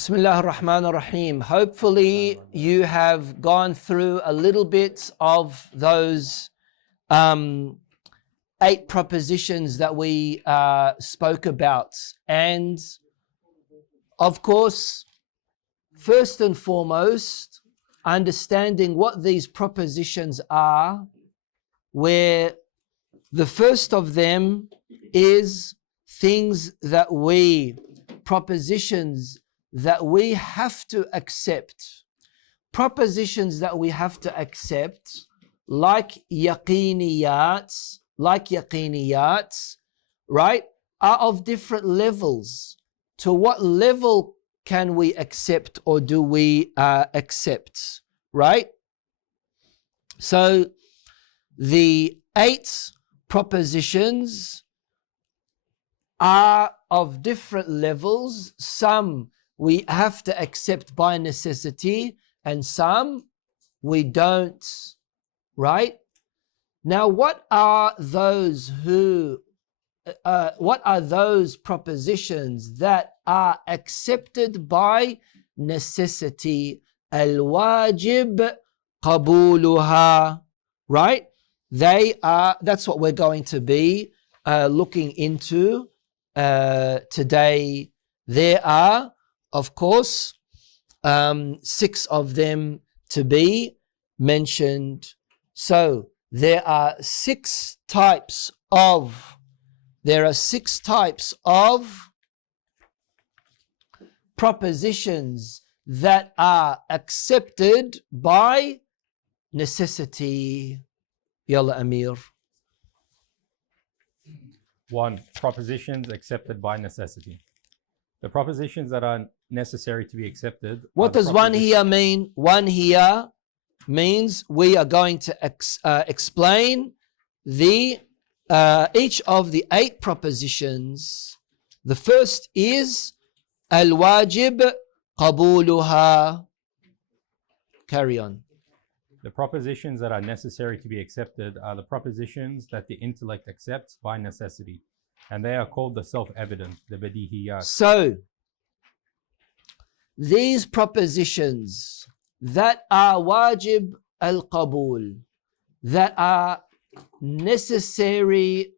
Bismillah ar-Rahman ar-Rahim. Hopefully you have gone through a little bit of those 8 propositions that we spoke about. And of course, first and foremost, understanding what these propositions are, where the first of them is propositions that we have to accept. Propositions that we have to accept, like yaqeeniyats, right, are of different levels. To what level can we accept, or do we accept, right? So the 8 propositions are of different levels. Some we have to accept by necessity, and some we don't, right? Now, what are those propositions that are accepted by necessity? Al-wajib qabuluha, right? That's what we're going to be looking into today. There are, of course, 6 of them to be mentioned. So there are 6 types of propositions that are accepted by necessity. Yalla Amir. 1. Propositions accepted by necessity. The propositions that are necessary to be accepted. What does one here mean? One here means we are going to explain each of the 8 propositions. The first is al-wajib qabuluha. Carry on. The propositions that are necessary to be accepted are the propositions that the intellect accepts by necessity, and they are called the self-evident, the badihiyat. So, these propositions that are wajib al-qabul, that are necessary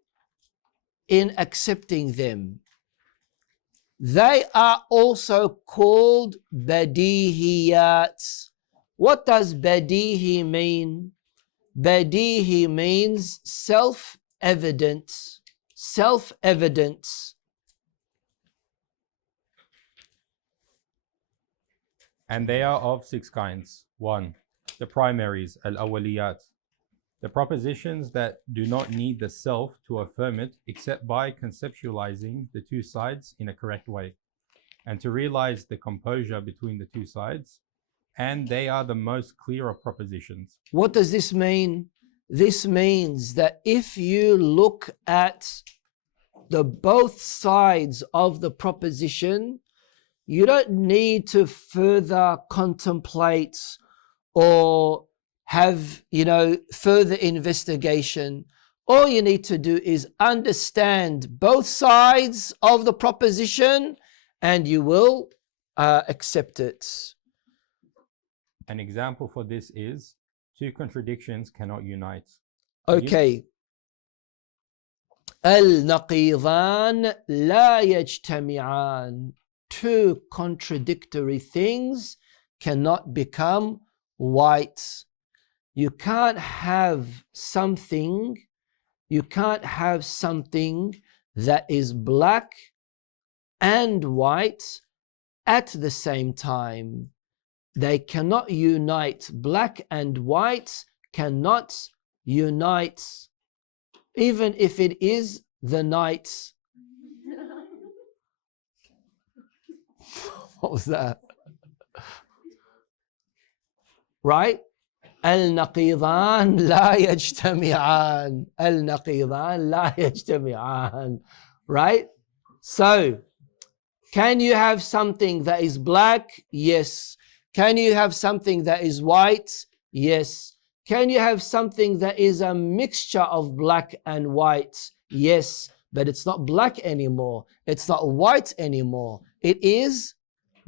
in accepting them, they are also called badihiyat. What does badihi mean? Badihi means self-evident. Self-evident. And they are of 6 kinds. 1. The primaries, al-awwaliyat. The propositions that do not need the self to affirm it except by conceptualizing the 2 sides in a correct way, and to realize the composure between the 2 sides. And they are the most clear of propositions. What does this mean? This means that if you look at the both sides of the proposition, you don't need to further contemplate or have, further investigation. All you need to do is understand both sides of the proposition, and you will accept it. An example for this is 2 contradictions cannot unite. Okay. Al-naqidan la yajtami'an. 2 contradictory things cannot become white. You can't have something that is black and white at the same time. They cannot unite. Black and white cannot unite, even if it is the night. What was that? Right? Al-naqidan la yajtami'an. Al-naqidan la yajtami'an. Right? So, can you have something that is black? Yes. Can you have something that is white? Yes. Can you have something that is a mixture of black and white? Yes. But it's not black anymore. It's not white anymore. It is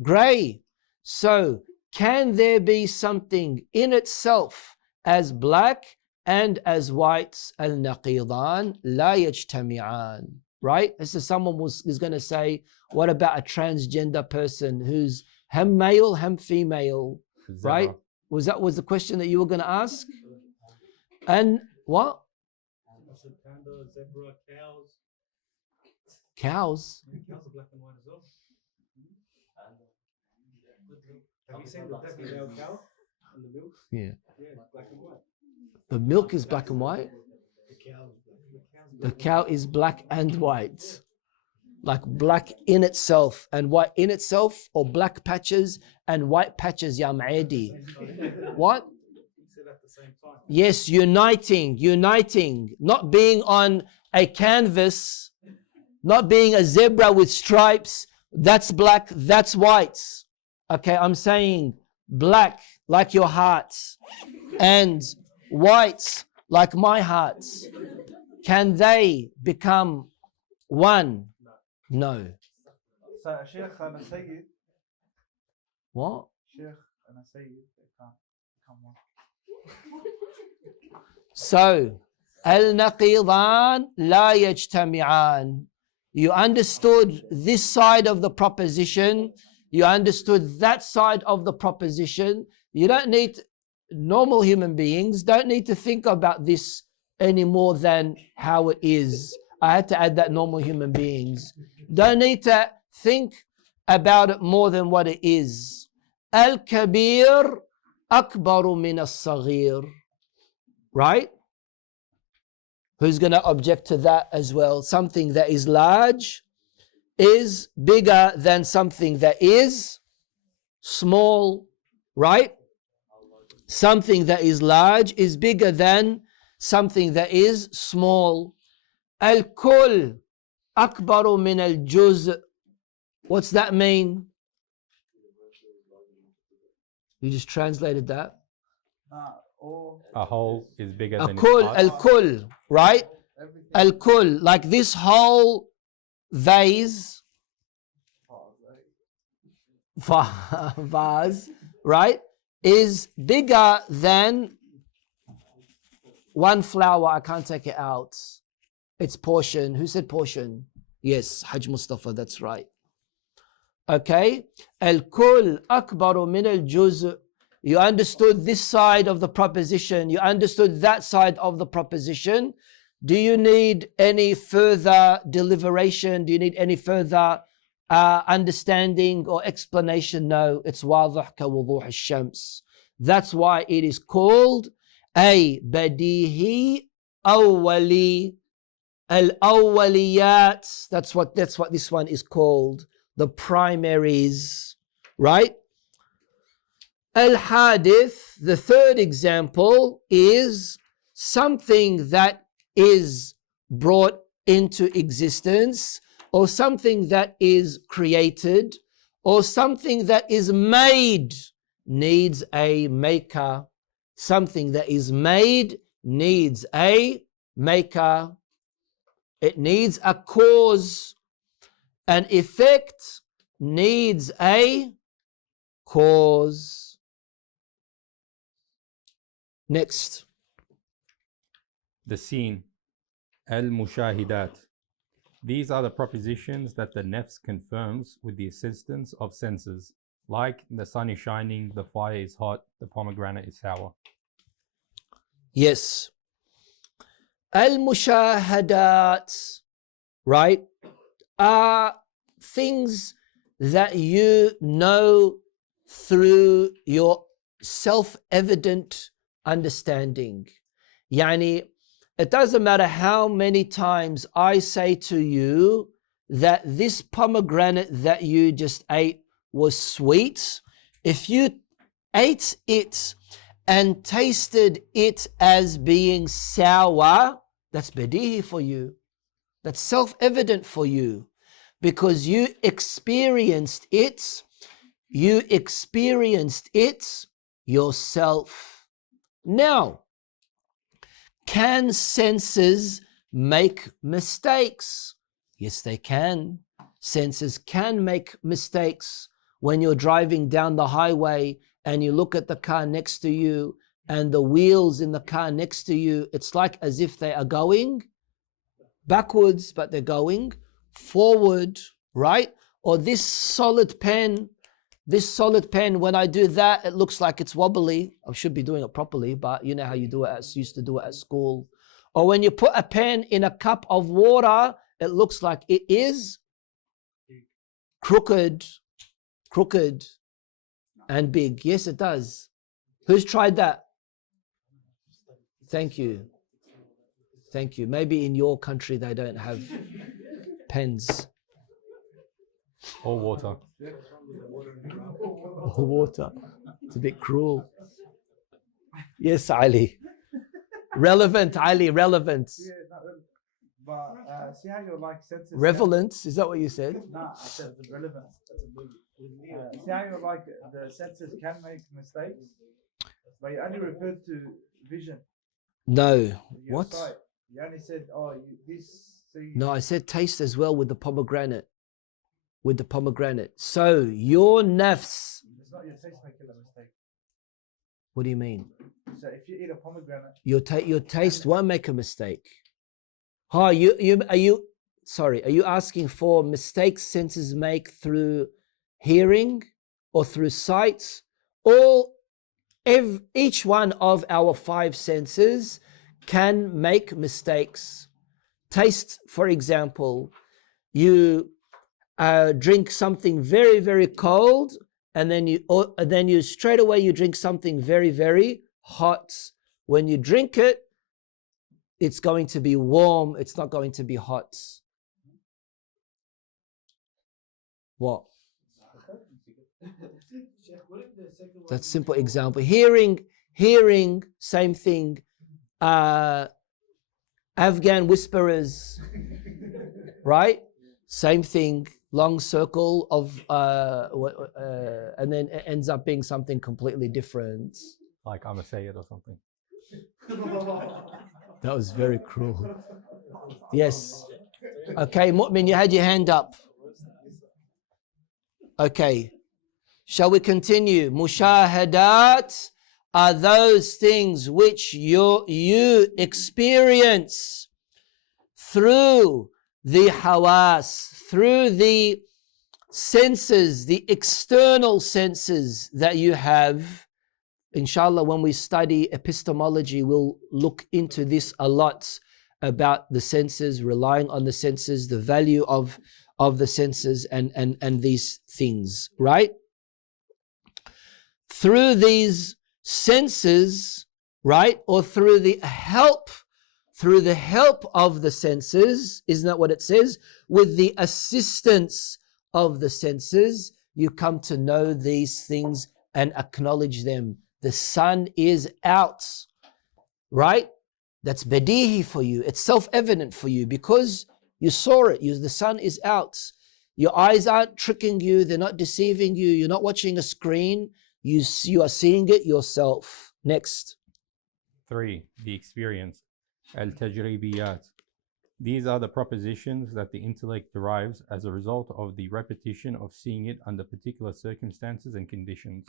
Grey. So can there be something in itself as black and as white? Al-naqidan la yajtami'an. Right? This is someone is going to say, what about a transgender person who's hem male, hem female? Right? Zebra. Was the question that you were going to ask? And what? Panda, zebra, cows. Cows. Yeah, cows are black and white as well. Have you seen the black and white cow and the milk? Yeah. Yeah, black and white. The milk is black and white. The cow is black. The cow is black and white. Like black in itself and white in itself, or black patches and white patches, ya ma'adi. What? He said at the same time. Yes, uniting, not being on a canvas, not being a zebra with stripes, that's black, that's white. Okay, I'm saying black like your heart and white like my heart. Can they become one? No. So Sheikh and a Sayyid, What? Sheikh and a Sayyid, they can't become one. So, al-naqidan la yajtami'an. You understood this side of the proposition. You understood that side of the proposition. You don't need, normal human beings don't need to think about this any more than how it is. I had to add that normal human beings don't need to think about it more than what it is. Al-kabir akbaru min as-saghir. Right? Who's going to object to that as well? Something that is large is bigger than something that is small, right? Something that is large is bigger than something that is small. Al-kull akbaru min al-juz. What's that mean? You just translated that. Or A whole is bigger than its Al-kull, parts. al-kull, right? everything. Al-kull, like this whole vase, vase, right, is bigger than one flower. I can't take it out. Its portion. Who said portion? Yes, Hajj Mustafa, that's right. Okay. Al-kull akbaru min al-juz. You understood this side of the proposition. You understood that side of the proposition. Do you need any further deliberation? Do you need any further understanding or explanation? No, it's wadih ka wuduh al-shams. That's why it is called a badihi awwali. Al-awwaliyat. That's what this one is called. The primaries, right? Al-hadith, the third example, is something that is brought into existence, or something that is created, or something that is made needs a maker. Something that is made needs a maker. It needs a cause. An effect needs a cause. Next. The scene, al-mushahidat. These are the propositions that the nafs confirms with the assistance of senses, like the sun is shining, the fire is hot, the pomegranate is sour. Yes. Al-mushahadat, right, are things that you know through your self-evident understanding. Yani, it doesn't matter how many times I say to you that this pomegranate that you just ate was sweet. If you ate it and tasted it as being sour, that's badihi for you. That's self-evident for you, because you experienced it. You experienced it yourself. Now, can senses make mistakes? Yes, they can. Senses can make mistakes. when you're driving down the highway and you look at the car next to you and the wheels in the car next to you, it's like as if they are going backwards, but they're going forward, right? Or this solid pen, when I do that, it looks like it's wobbly. I should be doing it properly, but you know how you do it, used to do it at school. Or when you put a pen in a cup of water, it looks like it is crooked and big. Yes, it does. Who's tried that? Thank you. Thank you. Maybe in your country they don't have pens. Or water. Or water. It's a bit cruel. Yes, Ali. Relevant, Ali, relevant. Yeah, but see how your like senses. Relevance, is that what you said? Nah, I said the relevance. See how your like the senses can make mistakes, but you only referred to vision. No. Your What? sight. You only said, this. See. No, I said taste as well with the pomegranate. With the pomegranate. So your nafs. It's not your taste making a mistake. What do you mean? So if you eat a pomegranate, Your taste won't make a mistake. Are you asking for mistakes senses make through hearing or through sight? Each one of our five senses can make mistakes. Taste, for example, you drink something very, very cold, and then you straight away you drink something very, very hot. When you drink it, it's going to be warm. It's not going to be hot. What? That's simple example. Hearing, same thing. Afghan whisperers, right? Same thing. Long circle of, and then it ends up being something completely different. Like I'm a Sayyid or something. That was very cruel. Yes. Okay, Mu'min, you had your hand up. Okay. Shall we continue? Mushahadat are those things which you experience through the hawas, through the senses, the external senses that you have. Inshallah, when we study epistemology, we'll look into this a lot about the senses, relying on the senses, the value of the senses and these things, right? Through these senses, right, or through the help of the senses, isn't that what it says? With the assistance of the senses, you come to know these things and acknowledge them. The sun is out, right? That's badihi for you. It's self-evident for you because you saw it. The sun is out. Your eyes aren't tricking you. They're not deceiving you. You're not watching a screen. You are seeing it yourself. Next. 3. The experience. Al-Tajribiyat. These are the propositions that the intellect derives as a result of the repetition of seeing it under particular circumstances and conditions.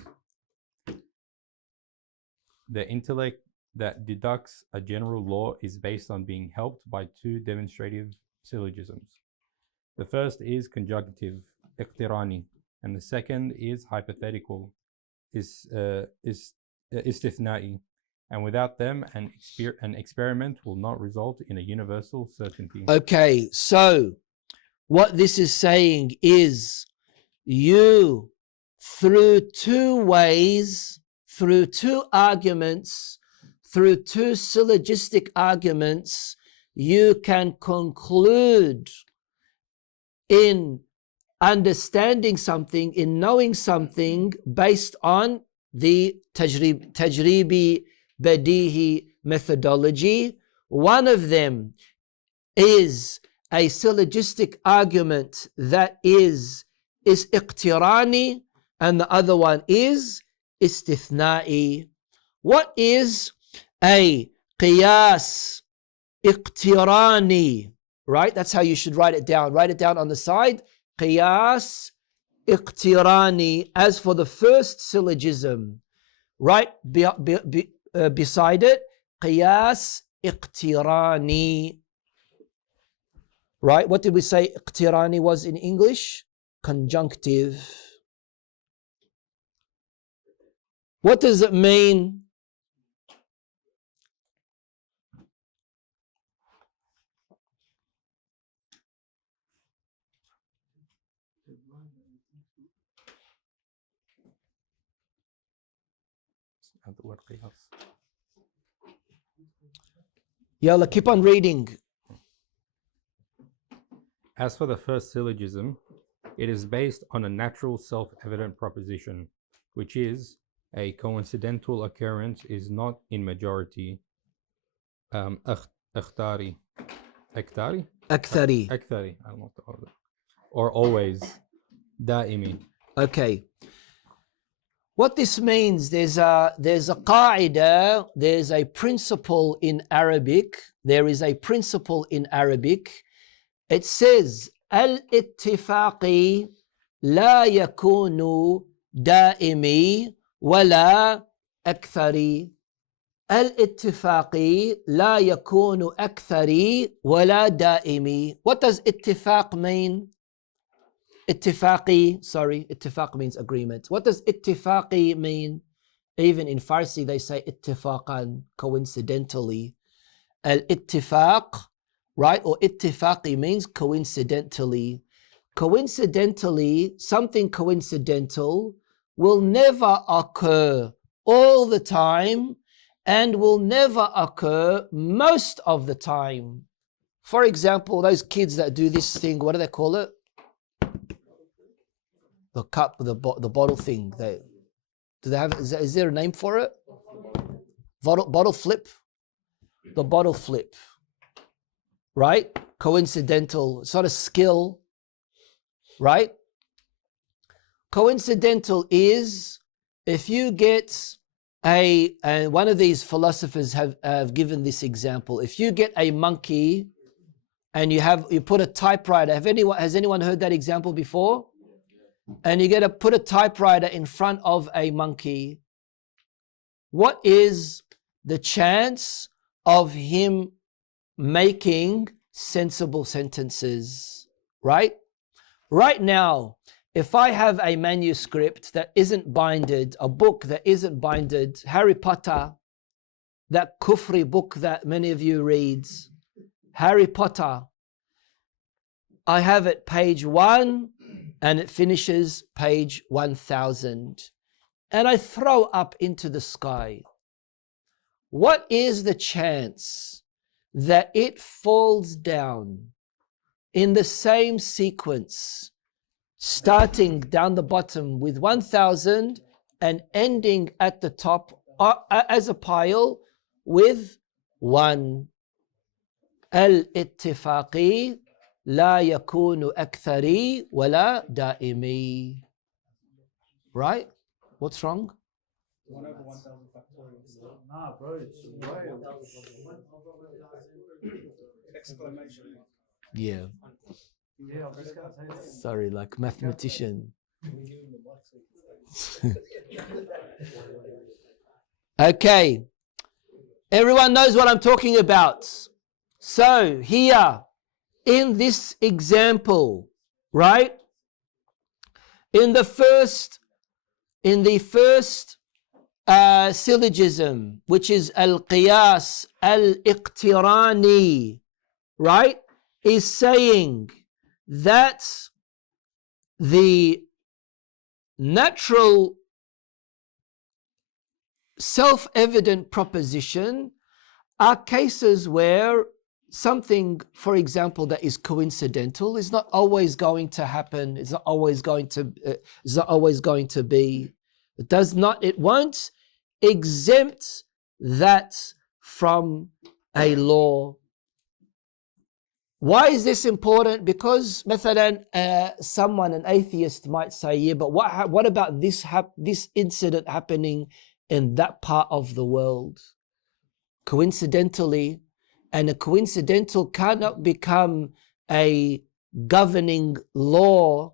The intellect that deducts a general law is based on being helped by two demonstrative syllogisms. The first is conjunctive, iqtirani, and the second is hypothetical, istithna'i, and without them an experiment will not result in a universal certainty. Okay, so what this is saying is you, through two ways, through two arguments, through two syllogistic arguments, you can conclude in understanding something, in knowing something based on the tajribi badihi methodology. One of them is a syllogistic argument that is iqtirani, and the other one is istithna'i. What is a qiyas iqtirani? Right? That's how you should write it down. Write it down on the side. Qiyas اقتراني. As for the first syllogism, right beside it, قياس اقتراني. Right, what did we say اقتراني was in English? Conjunctive. What does it mean? The word qiyas. Yalla, keep on reading. As for the first syllogism, it is based on a natural self-evident proposition, which is a coincidental occurrence is not in majority. اختاري أكثري أكثري. I don't know what the order. Or always دائمي. Okay. What this means, there's a qaida, there's a principle in Arabic. There is a principle in Arabic. It says, al-ittifaqi la yakunu da'imi wala akthari. Al-ittifaqi la yakunu akthari wala da'imi. What does ittifaq mean? Ittifaq means agreement. What does ittifaqi mean? Even in Farsi they say ittifaqan, coincidentally. Al-ittifaq, right? Or ittifaqi means coincidentally. Coincidentally, something coincidental will never occur all the time and will never occur most of the time. For example, those kids that do this thing, what do they call it? The cup, the bottle thing. Do they have? Is there a name for it? Bottle flip. The bottle flip. Right? Coincidental. It's not a skill. Right? Coincidental is if you get and one of these philosophers have given this example. If you get a monkey and you put a typewriter. Has anyone heard that example before? And you get to put a typewriter in front of a monkey. What is the chance of him making sensible sentences? Right? Right now, if I have a manuscript that isn't binded, a book that isn't binded, Harry Potter, that kufri book that many of you read, Harry Potter, I have it page 1 and it finishes page 1000. And I throw up into the sky. What is the chance that it falls down in the same sequence, starting down the bottom with 1000 and ending at the top as a pile with 1? Al-ittifaqi لا يكون أكثري ولا دائمي. Right? What's wrong? 1 over 1,000 factorial. Nah, bro, it's way. Exclamation mark. Yeah. Yeah, I was just gonna say that. Sorry, like mathematician. Okay. Everyone knows what I'm talking about. So here, in this example, right? In the first syllogism, which is al-qiyas al-iqtirani, right? Is saying that the natural self-evident proposition are cases where something, for example, that is coincidental is not always going to happen. It's not always going to be. It won't exempt that from a law. Why is this important? Because, مثلا, an atheist might say, yeah, but what about this incident happening in that part of the world? Coincidentally, and a coincidental cannot become a governing law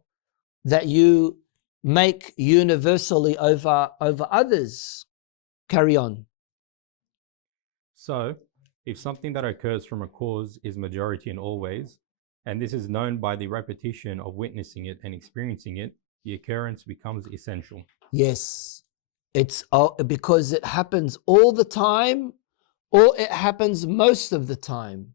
that you make universally over others. Carry on. So, if something that occurs from a cause is majority in all ways, and this is known by the repetition of witnessing it and experiencing it, the occurrence becomes essential. Yes, it's because it happens all the time, or it happens most of the time.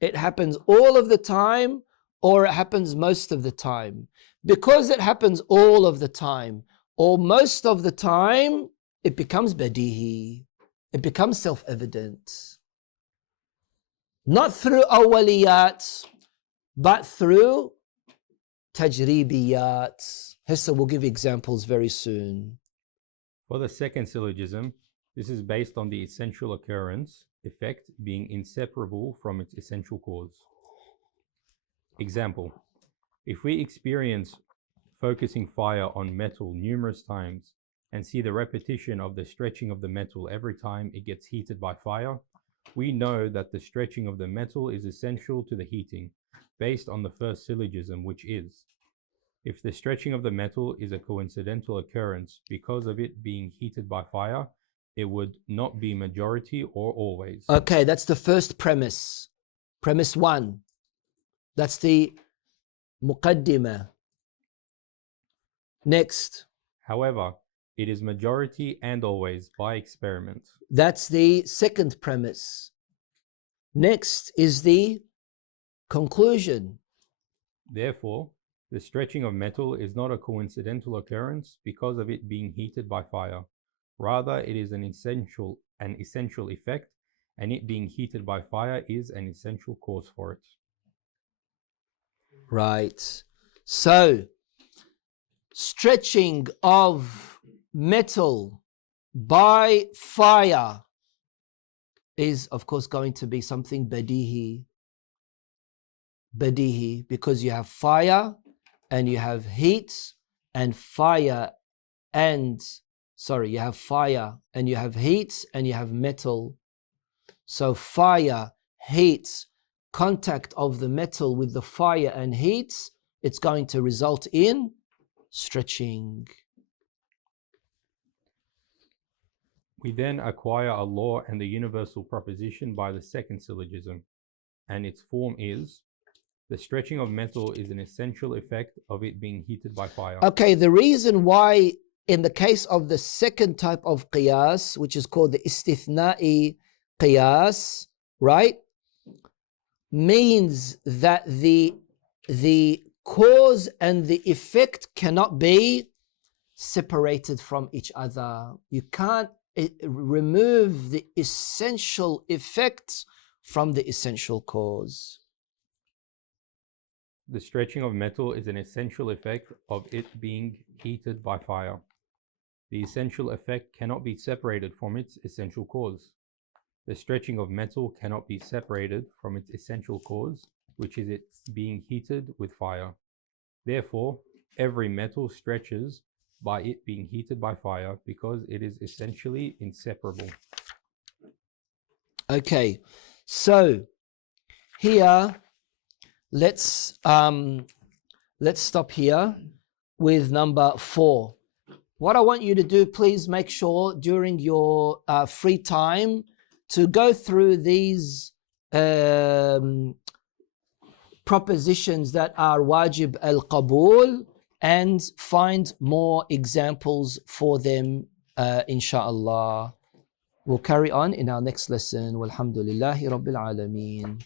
It happens all of the time, or it happens most of the time. Because it happens all of the time, or most of the time, it becomes badihi. It becomes self-evident. Not through awaliyat, but through tajribiyat. Hessa will give examples very soon. For the second syllogism, this is based on the essential occurrence effect being inseparable from its essential cause. Example: if we experience focusing fire on metal numerous times and see the repetition of the stretching of the metal every time it gets heated by fire, we know that the stretching of the metal is essential to the heating, based on the first syllogism, which is: if the stretching of the metal is a coincidental occurrence because of it being heated by fire, it would not be majority or always. Okay, that's the first premise. Premise 1. That's the muqaddimah. Next, However, it is majority and always by experiment. that's the second premise. Next is the conclusion. Therefore, the stretching of metal is not a coincidental occurrence because of it being heated by fire. Rather, it is an essential effect, and it being heated by fire is an essential cause for it. Right. So, stretching of metal by fire is, of course, going to be something badihi. Badihi, because you have fire and you have heat, and fire and you have fire and you have heat and you have metal. So fire, heat, contact of the metal with the fire and heat, it's going to result in stretching. We then acquire a law and the universal proposition by the second syllogism, and its form is: the stretching of metal is an essential effect of it being heated by fire. Okay, the reason why in the case of the second type of qiyas, which is called the istithna'i qiyas, right, means that the cause and the effect cannot be separated from each other. You can't remove the essential effect from the essential cause. The stretching of metal is an essential effect of it being heated by fire. The essential effect cannot be separated from its essential cause. The stretching of metal cannot be separated from its essential cause, which is it being heated with fire. Therefore, every metal stretches by it being heated by fire because it is essentially inseparable. Okay, so here let's stop here with number 4. What I want you to do, please make sure during your free time to go through these propositions that are wajib al-qabul and find more examples for them, inshallah. We'll carry on in our next lesson. Walhamdulillahi Rabbil Alameen.